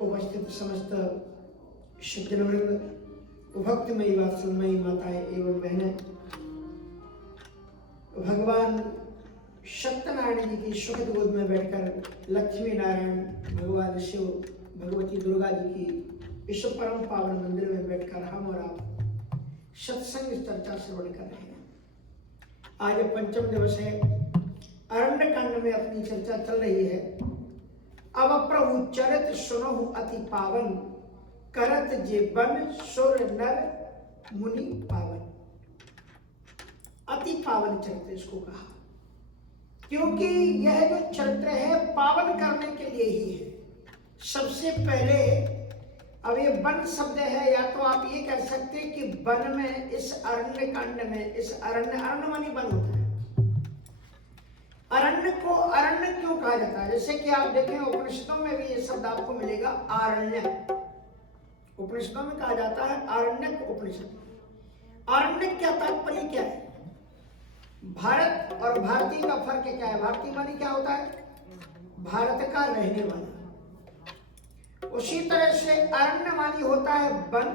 उपस्थित समस्त सज्जनवृंद, भक्तिमयी वात्सलमयी माताएं एवं बहनें, भगवान सत्यनारायण जी की सुखद गोद में बैठकर लक्ष्मी नारायण भगवान शिव भगवती दुर्गा जी की इस परम पावन मंदिर में बैठकर हम और आप सत्संग चर्चा श्रवण कर रहे हैं। आज पंचम दिवस है, अरण्य कांड में अपनी चर्चा चल रही है। अब प्रभु चरित सुनो अति पावन, करत जे बन सुर नर मुनि पावन। अति पावन चरित्र इसको कहा, क्योंकि यह जो चरित्र है पावन करने के लिए ही है। सबसे पहले अब ये वन शब्द है, या तो आप ये कह सकते हैं कि वन में, इस अरण्य कांड में, इस अरण्य मानी वन होता है। अरण्य को अरण्य क्यों कहा जाता है? जैसे कि आप देखें उपनिषदों में भी ये शब्द आपको मिलेगा, आरण्य। उपनिषदों में कहा जाता है आरण्यक उपनिषद। आरण्य क्या तात्पर्य क्या है? भारत और भारतीय का फर्क क्या है? भारतीय मानी क्या होता है? भारत का रहने वाला। उसी तरह से अरण्य मानी होता है वन,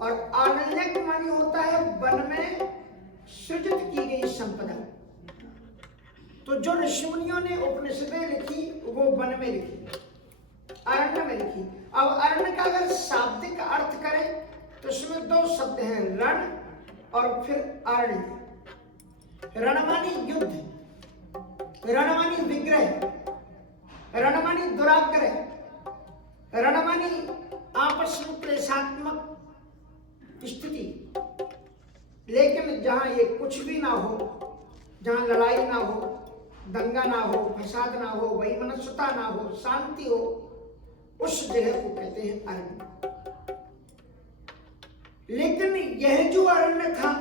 और आरण्यक मानी होता है वन में सृजित की गई संपदा। तो जो ऋषिमुनियों ने उपनिषदें लिखी वो वन में लिखी, अरण्य में लिखी। अब अरण्य का अगर शाब्दिक अर्थ करें तो इसमें दो शब्द हैं, रण और फिर अरण्य। रण मानी युद्ध, रण मानी विग्रह, रण मानी दुराग्रह, रण मानी आपस में क्लेशात्मक स्थिति। लेकिन जहां ये कुछ भी ना हो, जहां लड़ाई ना हो, दंगा ना हो, फसाद ना हो, वैमनस्यता ना हो, शांति हो, उस जगह को कहते हैं अरण्य। लेकिन यह जो अरण्य था,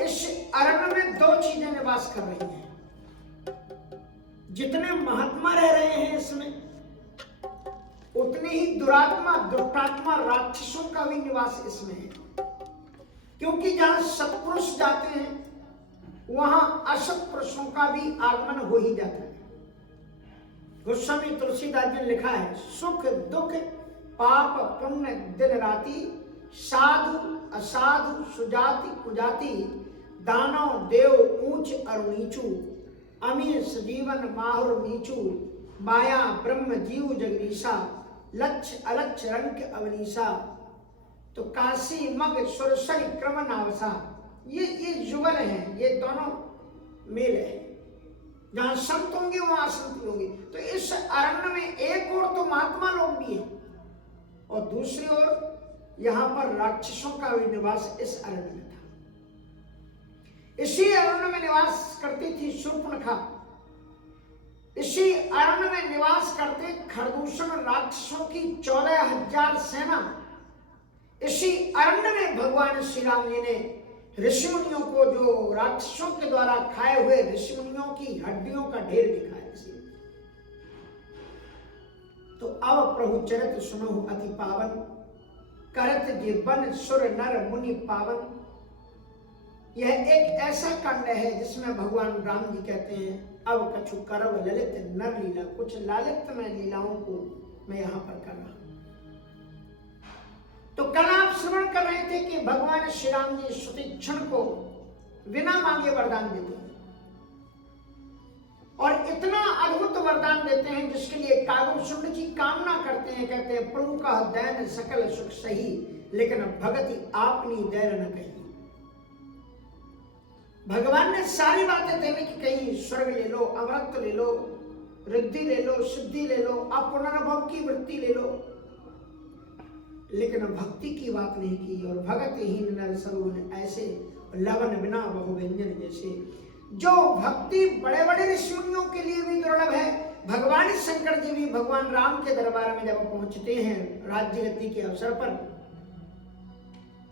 इस अरण्य में दो चीजें निवास कर रही हैं। जितने महात्मा रह रहे हैं इसमें, उतने ही दुरात्मा, दुष्टात्मा, राक्षसों का भी निवास इसमें है। क्योंकि जहां सत्पुरुष जाते हैं वहां असत पुरुषों का भी आगमन हो ही जाता है। गोस्वामी तुलसीदास जी ने लिखा है, सुख दुख पाप पुण्य दिन राति, साधु असाधु सुजाति कुजाति, दानव देव ऊंच और नीचू, अमीर सजीवन माहुर नीचू, माया ब्रह्म जीव जगदीशा, लक्ष्य अलक्ष्य रंग अवनीशा। तो काशी मग सुरसरी क्रम नावसा, ये युगल हैं, ये दोनों मेल है। जहां संत होंगे वहां असंत होंगे। तो इस अरण्य में एक ओर तो महात्मा लोग भी हैं और दूसरी ओर यहां पर राक्षसों का भी निवास इस अरण्य में था। इसी अरण्य में निवास करती थी शूर्पणखा। इसी अरण्य में निवास करते खरदूषण राक्षसों की 14,000 सेना। इसी अरण्य में भगवान श्री राम जी ने ऋषिमुनियों को, जो राक्षसों के द्वारा खाए हुए ऋषिमुनियों की हड्डियों का ढेर दिखाया। तो अब प्रभु चरित सुनो अति पावन, करत जे बन सुर नर मुनि पावन। यह एक ऐसा कांड है जिसमें भगवान राम जी कहते हैं, अब कछु करव ललित नर लीला। कुछ लालित्यमय लीलाओं को मैं यहां पर कर रहा हूं। तो कल आप श्रवण कर रहे थे कि भगवान श्री राम जी सुतीक्षण को बिना मांगे वरदान देते हैं, और इतना अद्भुत वरदान देते हैं जिसके लिए कागभूषण जी कामना करते हैं। कहते हैं, प्रभु का दैन सकल सुख सही, लेकिन भगति आपनी दैन न कही। भगवान ने सारी बातें देने की कही, स्वर्ग ले लो, अमरत्व ले लो, रिद्धि ले लो, सिद्धि ले लो, आप पुनर्भव की वृत्ति ले लो, लेकिन भक्ति की बात नहीं की। और भगतहीन नर सरोन ऐसे, लवन बिना बहु व्यंजन जैसे। जो भक्ति बड़े बड़े ऋषियों के लिए भी दुर्लभ है, भगवान शंकर जी भी भगवान राम के दरबार में जब पहुंचते हैं राज्य गद्दी के अवसर पर,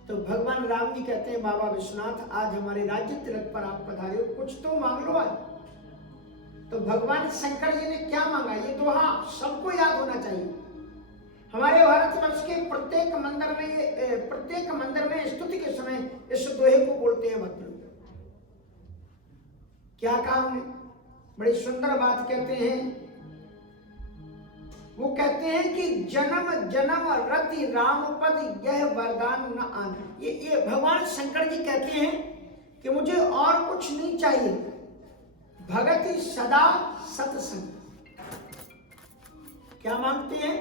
तो भगवान राम जी कहते हैं, बाबा विश्वनाथ आज हमारे राज्य तिलक पर आप पधारे हो, कुछ तो मांग लो आज। तो भगवान शंकर जी ने क्या मांगा, ये दोहा सबको याद होना चाहिए। हमारे भारतवर्ष के प्रत्येक मंदिर में स्तुति के समय इस दोहे को बोलते हैं भक्त लोग। क्या कहा हमने? बड़ी सुंदर बात कहते हैं। वो कहते हैं कि जन्म जन्म रति राम पद यह वरदान न आन। ये भगवान शंकर जी कहते हैं कि मुझे और कुछ नहीं चाहिए, भगति सदा सत्संग। क्या मांगते हैं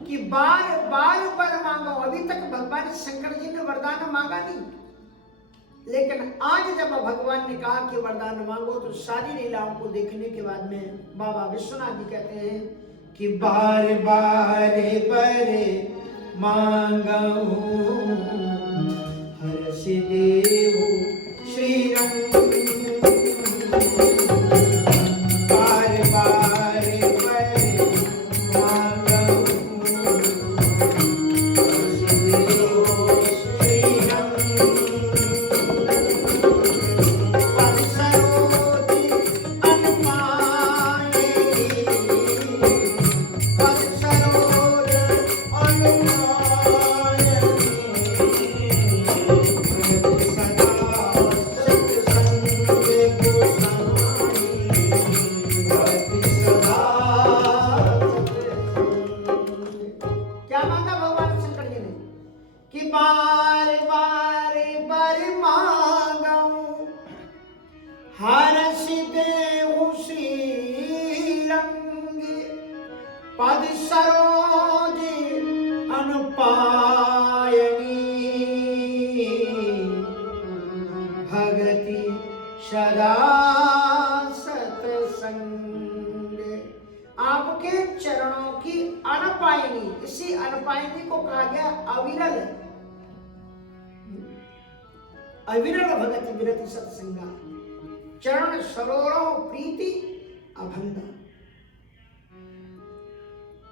कि बार बार वर मांगो। अभी तक भगवान शंकर जी ने वरदान मांगा नहीं, लेकिन आज जब भगवान ने कहा कि वरदान मांगो तो सारी लीलाओं को देखने के बाद में बाबा विश्वनाथ जी कहते हैं कि बार बार बरे मांगो हर्ष देव श्री रंग। बार बार बरे मांगो हर्ष देव श्री रंग। हर्ष देव श्री रंग पद सरोज अनुपायनी भगति सदा सत्संग। आपके चरणों की अनपायनी, इसी अनपायनी को कहा गया अविरल। अविरल भगति विरति सत्संगा चरण सरोवरों प्रीति अभंदा।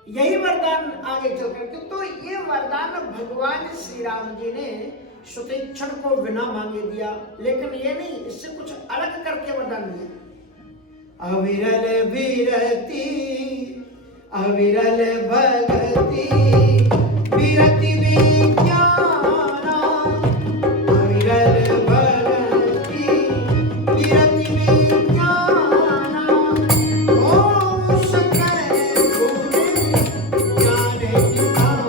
यही वरदान आगे चल करके, तो ये वरदान भगवान श्री राम जी ने सुतीक्षण को बिना मांगे दिया, लेकिन ये नहीं, इससे कुछ अलग करके वरदान दिया। अविरल विरति अविरल भगति विरति विज्ञाना। अविरल भगति विरति विज्ञाना ओम सकल गुण ज्ञान निधान।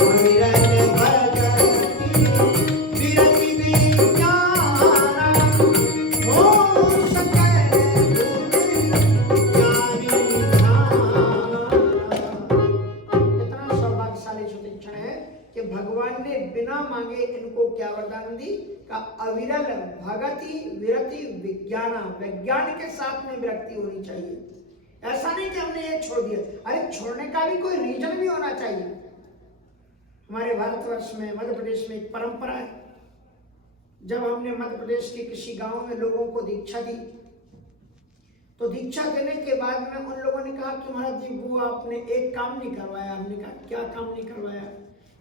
अविरल भगति विरति विज्ञाना ओम सकल गुण ज्ञान निधान। इतना सौभाग्यशाली सुतीक्षण है कि भगवान ने बिना मांगे इनको क्या वरदान दी का अविरल भगति विरति विज्ञाना। विज्ञान के साथ में विरक्ति होनी चाहिए। ऐसा नहीं कि हमने ये छोड़ दिया, अरे छोड़ने का भी कोई रीजन भी होना चाहिए। हमारे भारतवर्ष में मध्य प्रदेश में एक परंपरा है, जब हमने मध्य प्रदेश के किसी गांव में लोगों को दीक्षा दी, तो दीक्षा देने के बाद में उन लोगों ने कहा कि महाराज जी वो आपने एक काम नहीं करवाया। हमने कहा क्या काम नहीं करवाया?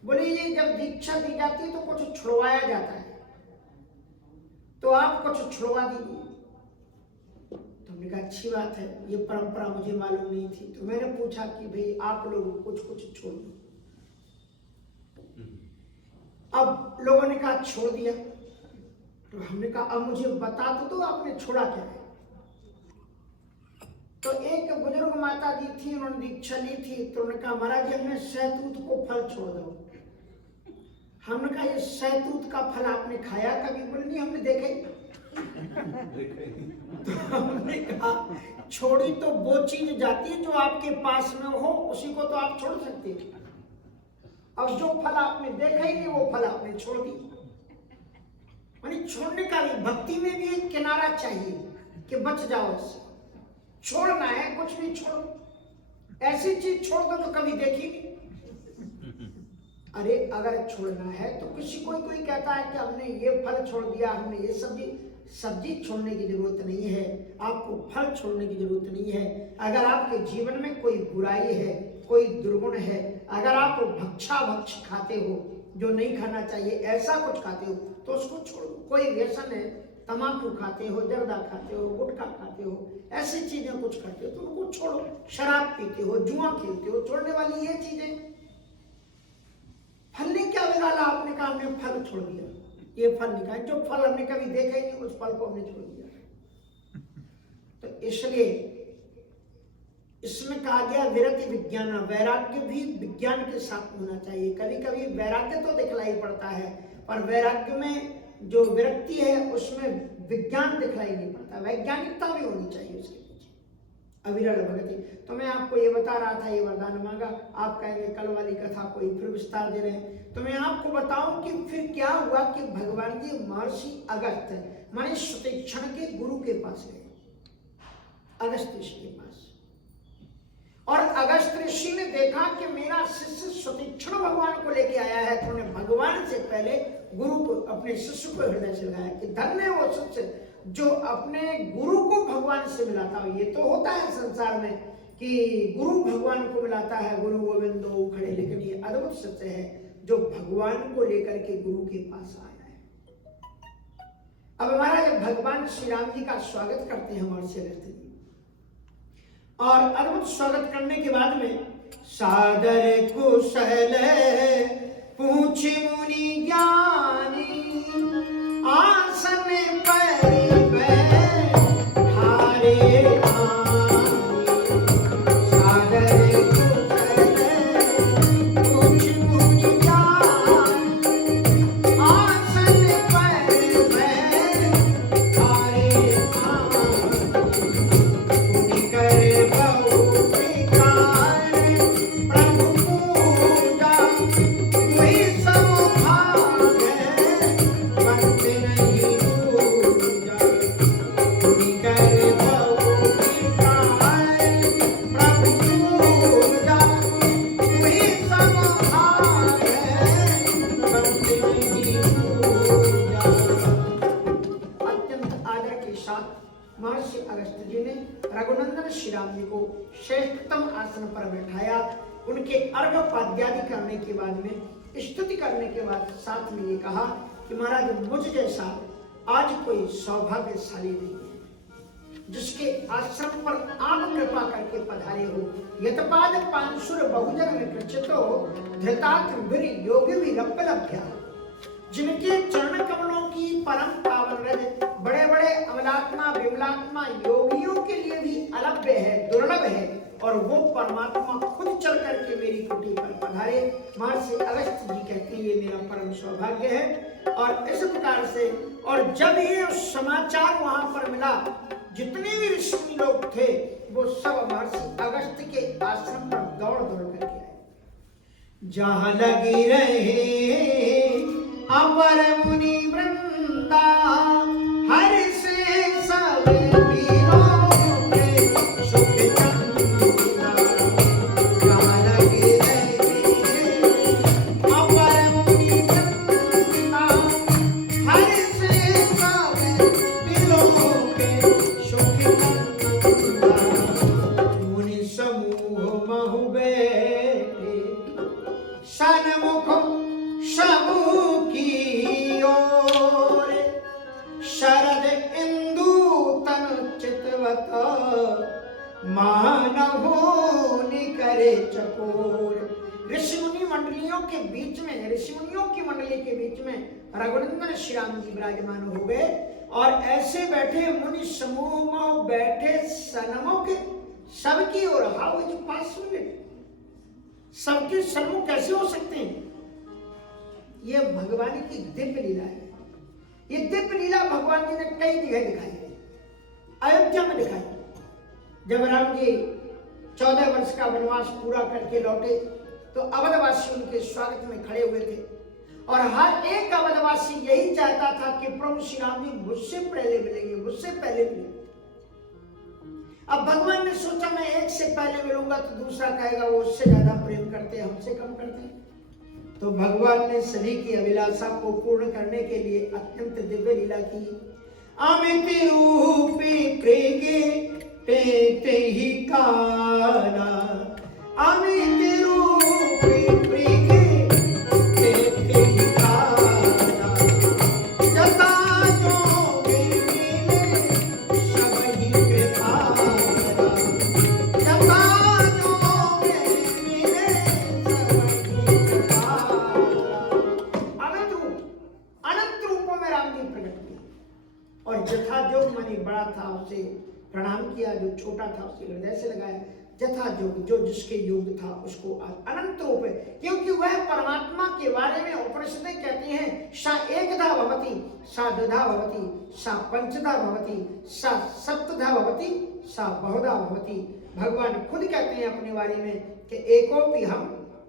बोले ये जब दीक्षा दी जाती है तो कुछ छुड़वाया जाता है, तो आप कुछ छुड़वा दीजिए। तो हमने कहा अच्छी बात है, ये परंपरा मुझे मालूम नहीं थी। तो मैंने पूछा कि भाई आप लोग कुछ कुछ छोड़ दो। अब लोगों ने कहा छोड़ दिया। तो हमने कहा अब मुझे बता दो आपने छोड़ा क्या है। तो एक बुजुर्ग माता जी थी, उन्होंने दीक्षा ली थी। तो उन्होंने कहा महाराज जी हमने सहतूत को फल छोड़ दो। हमने कहा ये सहतूत का फल आपने खाया कभी? बोले नहीं हमने देखा ही। तो हमने कहा छोड़ी तो वो चीज जाती है जो आपके पास में हो, उसी को तो आप छोड़ सकते हैं। अब जो फल आपने देखा ही नहीं वो फल आपने छोड़ दी। यानी छोड़ने का भी, भक्ति में भी एक किनारा चाहिए कि बच जाओ इससे। छोड़ना है कुछ भी छोड़ो, ऐसी चीज छोड़ दो जो कभी देखी नहीं। अरे अगर छोड़ना है तो कोई कहता है कि हमने ये फल छोड़ दिया, हमने ये सब्जी छोड़ने की जरूरत नहीं है, आपको फल छोड़ने की जरूरत नहीं है। अगर आपके जीवन में कोई बुराई है, कोई दुर्गुण है, अगर आप भक्ष खाते हो जो नहीं खाना चाहिए, ऐसा कुछ खाते हो तो उसको छोड़ो। कोई व्यसन है, तम्बाकू खाते हो, जर्दा खाते हो, गुटखा खाते हो, ऐसी चीजें कुछ खाते हो तो उनको छोड़ो। शराब पीते हो, जुआ खेलते हो, छोड़ने वाली ये चीजें। फल ने क्या बिगाड़ा? आपने कहा हमने फल छोड़ दिया, ये फल नहीं खाया। जो फल हमने कभी देखा ही नहीं उस फल को हमने छोड़ दिया। तो इसलिए इसमें कहा गया विरति विज्ञान। वैराग्य भी विज्ञान के साथ होना चाहिए। कभी कभी वैराग्य तो दिखलाई पड़ता है, पर वैराग्य में जो विरक्ति है उसमें विज्ञान दिखलाई नहीं पड़ता, वैज्ञानिकता भी होनी चाहिए उसके पीछे। अविरल भगति। तो मैं आपको ये बता रहा था, ये वरदान मांगा, आप कहेंगे कल वाली कथा कोई फिर विस्तार दे रहे हैं, तो मैं आपको बताऊं कि फिर क्या हुआ कि भगवान जी महर्षि अगस्त्य माने सुतीक्षण के गुरु के पास गए, अगस्त्य ऋषि के पास। और अगस्त्य ऋषि ने देखा कि मेरा शिष्य सुतीक्षण भगवान को लेके आया है, तो उन्हें भगवान से पहले गुरु को, अपने शिष्य को हृदय से लगाया कि धन्य है वो शिष्य जो अपने गुरु को भगवान से मिलाता हो। ये तो होता है संसार में कि गुरु भगवान को मिलाता है, गुरु गोविंदो खड़े, लेकिन ये अद्भुत सत्य है जो भगवान को लेकर के गुरु के पास आया है। अब हमारा जब भगवान श्री राम जी का स्वागत करते हैं महर्षि अगस्त्य जी, और अद्भुत स्वागत करने के बाद में सादर कुशल पूछी मुनि ज्ञानी, आसन पर बैठारे आनी। सादर कुशल पूछी मुनि ज्ञानी, आसन पर बैठारे आनी। मुनि करे बहु विकार, प्रभु पूजा वही सब भागे, बनते नहीं दूजा। मुनि करे बहु विकार, प्रभु पूजा वही सब भागे, बनते नहीं दूजा। अत्यंत आदर के साथ महर्षि अगस्त्य जी ने रघुनंदन श्री राम जी को श्रेष्ठतम आसन पर बैठाया। उनके अर्घ्य पाद्यादि करने के बाद में, स्तुति करने के बाद साथ में ये कहा कि महाराज मुझ जैसा आज कोई सौभाग्यशाली नहीं है जिसके आश्रम पर आप कृपा करके पधारे हो। यतपाद पांसुर बहुजन विकृचितो, धृतार्थ वीर योगी विरप्पलभ्या। जिनके चरण कमलों की परम पावन रज बड़े बड़े अमलात्मा विमलात्मा योगियों के लिए भी अलभ्य है, दुर्लभ है, और वो परमात्मा खुद चल करके मेरी कुटी पर पधारे। महर्षि अगस्त्य जी कहते हैं ये मेरा परम सौभाग्य है। और इस प्रकार से, और जब ये समाचार वहां पर मिला, जितने भी ऋषि लोग थे वो सब महर्षि अगस्त्य के आश्रम पर दौड़ दौड़ करके आए। जहां लगी रहे अपर मुनि वृंदा, हर से सब वीरों के सुख चंदा। जहां लगी रहे अपर मुनि वृंदा, हर से सब वीरों के सुख चंदा। मुनि समूह महु बैठे, सन्मुख सबू की ओर, शरद इंदु तनु चितवत, मानवो निकरे चकोर। ऋषि मुनि मंडलियों के बीच में, ऋषि मुनियों की मंडली के बीच में रघुनंदन श्री राम जी विराजमान हो गए, और ऐसे बैठे मुनि समूह में बैठे सन्मुख सबकी ओर। How is possible? सबके सन्मुख कैसे हो सकते हैं? ये भगवान की दिव्य लीला है। ये दिव्य लीला भगवान जी ने कई जगह दिखाई है। अयोध्या में दिखाई, जब राम जी 14 वर्ष का वनवास पूरा करके लौटे तो अवधवासी उनके स्वागत में खड़े हुए थे, और हर एक अवधवासी यही चाहता था कि प्रभु श्री राम जी मुझसे पहले मिलेंगे, मुझसे पहले मिलेंगे। अब भगवान ने सोचा मैं एक से पहले मिलूंगा तो दूसरा कहेगा वो उससे ज्यादा प्रेम करते हैं, हमसे कम करते हैं। तो भगवान ने सभी की अभिलाषा को पूर्ण करने के लिए अत्यंत दिव्य लीला की। अमित रूपी प्रेगे ते ही काला, अमित रूपी प्रेगे ते ही काला। जता जो मिले सब ही कृपाला, जता जो मिले सब ही कृपाला। अनंत रूपों में राम जी प्रकट किया, और जथा जो माने बड़ा था उसे प्रणाम किया, जो छोटा था उसे हृदय से लगाया। जथा योग, जो जिसके योग था उसको अनंत रूप है, क्योंकि वह परमात्मा के बारे में उपनिषदें कहती हैं सा एकधा भवति, सा द्विधा भवति, सा पंचधा भवति, सा सप्तधा भवति, सा बहुधा भवति। भगवान खुद कहते हैं अपने बारे में कि एकोपि हम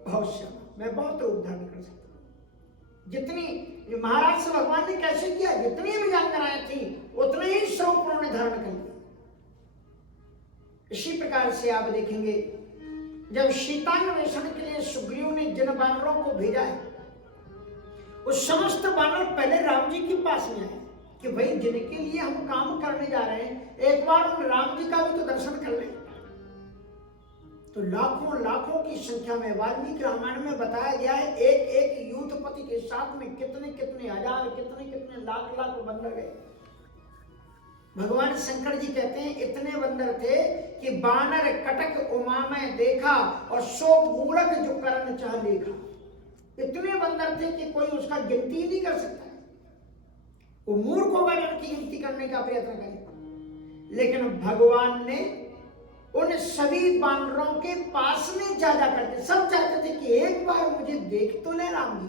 भविष्य, मैं बहुत रूप धारण कर सकता हूं। जितनी महाराज से भगवान ने कैसे किया, जितनी भी जानकारियां थी उतने ही स्वरूप उन्होंने धारण कर लिया। इसी प्रकार से आप देखेंगे जब सीतान्वेषण के लिए सुग्रीव ने जिन वानरों को भेजा है, उस समस्त वानर पहले राम जी के पास में आए कि भाई जिनके लिए हम काम करने जा रहे हैं एक बार उन राम जी का भी तो दर्शन कर लें। तो लाखों लाखों की संख्या में वाल्मीकि रामायण में बताया गया है एक एक यूथपति के साथ में कितने कितने हजार, कितने कितने लाख लाख बंदर गए। भगवान शंकर जी कहते हैं इतने बंदर थे कि बानर कटक उमा में देखा और सो मूर्ख जो करण चाह लेखा। इतने बंदर थे कि कोई उसका गिनती नहीं कर सकता है, वो मूर्ख होगा जिनकी गिनती करने का प्रयत्न करे। लेकिन भगवान ने उन सभी बानरों के पास में जा करके सब चाहते थे कि एक बार मुझे देख तो ले राम जी।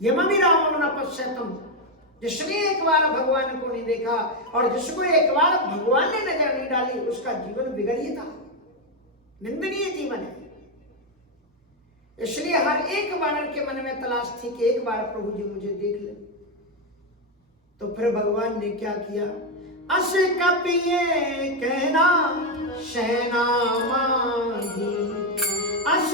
यमि रामम न पश्यतम, जिसने एक बार भगवान को नहीं देखा और जिसको एक बार भगवान ने नजर नहीं डाली उसका जीवन बिगड़ ही था, निंदनीय जीवन है। इसलिए हर एक वानर के मन में तलाश थी कि एक बार प्रभु जी मुझे देख ले। तो फिर भगवान ने क्या किया, अस कपिए कहना सेना माही, अस